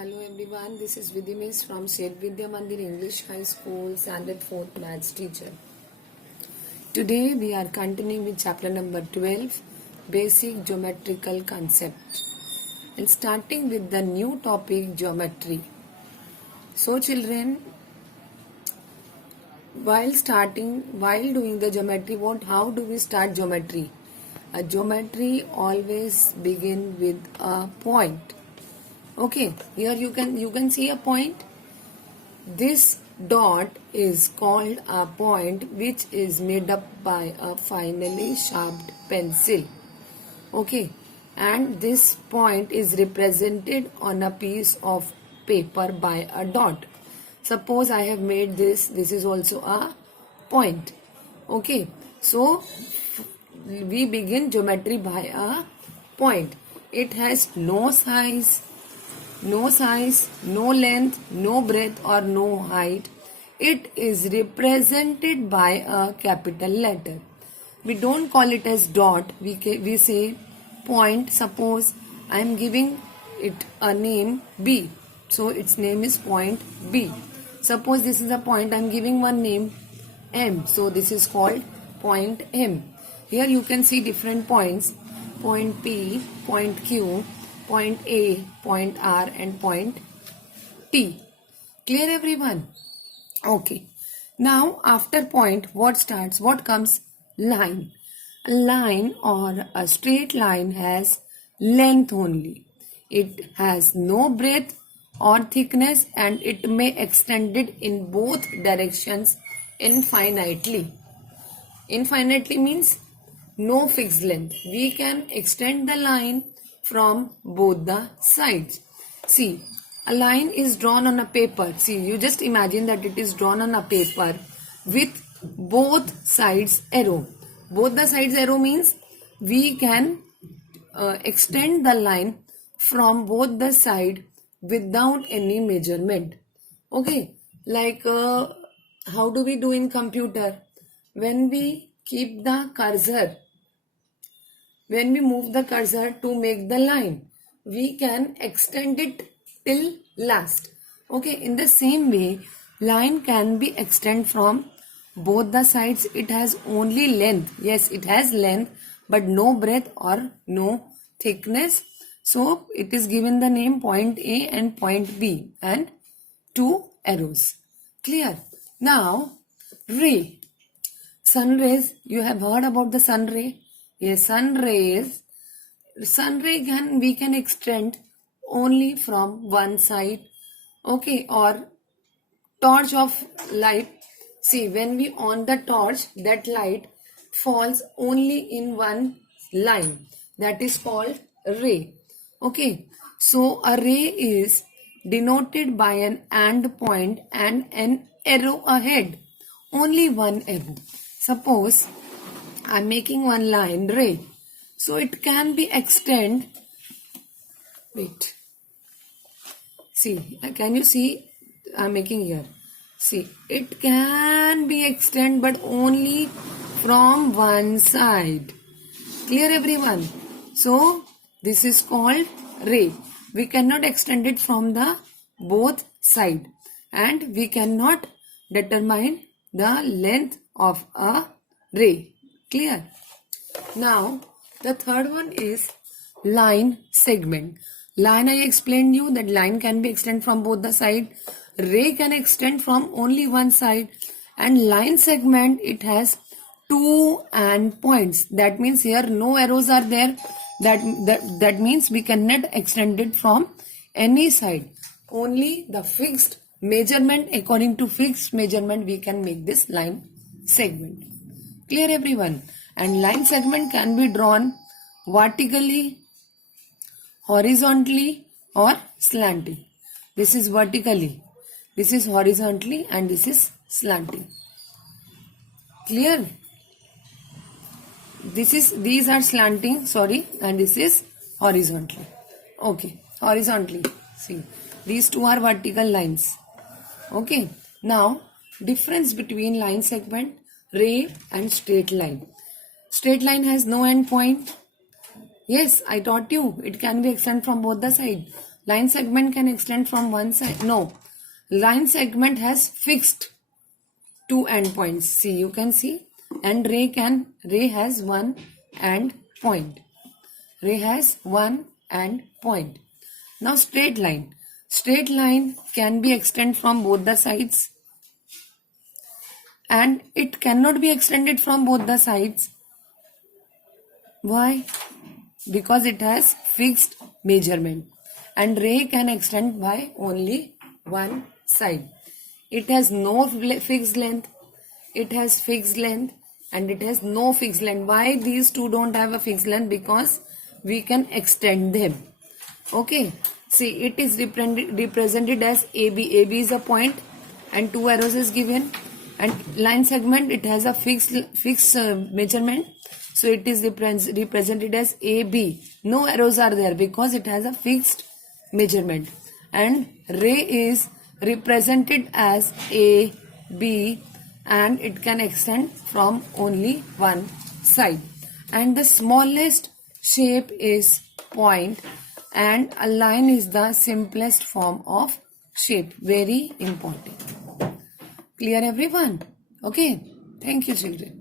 Hello everyone, this is Vidhi Miss from Seth Vidya Mandir English High School, Standard 4th Maths teacher. Today we are continuing with chapter number 12, Basic Geometrical Concept, and starting with the new topic, Geometry. So children, while doing the geometry, how do we start geometry? A geometry always begin with a point. Okay, here you can see a point. This dot is called a point, which is made up by a finely sharpened pencil. Okay, and this point is represented on a piece of paper by a dot. Suppose I have made this is also a point. Okay, so we begin geometry by a point. It has no size, no length, no breadth or no height. It is represented by a capital letter. We don't call it as dot. We say point. Suppose I am giving it a name B. So its name is point B. Suppose this is a point. I am giving one name M. So this is called point M. Here you can see different points. Point P, point Q, point A, point R and point T. Clear everyone? Okay. Now after point, what starts? What comes? Line. A line or a straight line has length only. It has no breadth or thickness and it may extend it in both directions infinitely. Infinitely means no fixed length. We can extend the line from both the sides. See, a line is drawn on a paper. See, you just imagine that it is drawn on a paper with both sides arrow. Both the sides arrow means we can extend the line from both the side without any measurement. Okay, like how do we do in computer? When we keep the cursor, when we move the cursor to make the line, we can extend it till last. Okay, in the same way, line can be extended from both the sides. It has only length. Yes, it has length, but no breadth or no thickness. So, it is given the name point A and point B and two arrows. Clear? Now, ray. Sun rays, you have heard about the sun ray? Yes, sun ray we can extend only from one side. Okay, or torch of light. See, when we on the torch, that light falls only in one line. That is called ray. Okay, so a ray is denoted by an end point and an arrow ahead. Only one arrow. Suppose I am making one line ray. So it can be extend. Wait. See, can you see? I am making here. See, it can be extend but only from one side. Clear everyone? So this is called ray. We cannot extend it from the both side and we cannot determine the length of a ray. Clear? Now the third one is line segment. Line, I explained you that line can be extended from both the side. Ray can extend from only one side, and line segment, it has two end points. That means here no arrows are there. That means we cannot extend it from any side. Only the fixed measurement, according to fixed measurement, we can make this line segment. Clear everyone? And line segment can be drawn vertically, horizontally or slanting. This is vertically, this is horizontally and this is slanting. Clear? These are slanting, sorry, and this is horizontally. Okay, horizontally. See, these two are vertical lines. Okay, now difference between line segment, ray and straight line. Straight line has no end point. Yes, I taught you. It can be extended from both the sides. Line segment can extend from one side. No, line segment has fixed two endpoints. See, you can see, and ray has one end point. Ray has one end point. Now straight line. Straight line can be extended from both the sides, and it cannot be extended from both the sides. Why? Because it has fixed measurement, and ray can extend by only one side. It has no fixed length, it has fixed length, and it has no fixed length. Why these two don't have a fixed length? Because we can extend them. Okay, see, it is represented as AB. AB is a point and two arrows is given, and line segment, it has a fixed measurement, so it is represented as AB. No arrows are there because it has a fixed measurement. And ray is represented as AB, and it can extend from only one side. And the smallest shape is point, and a line is the simplest form of shape. Very important. Clear everyone? Okay. Thank you, children.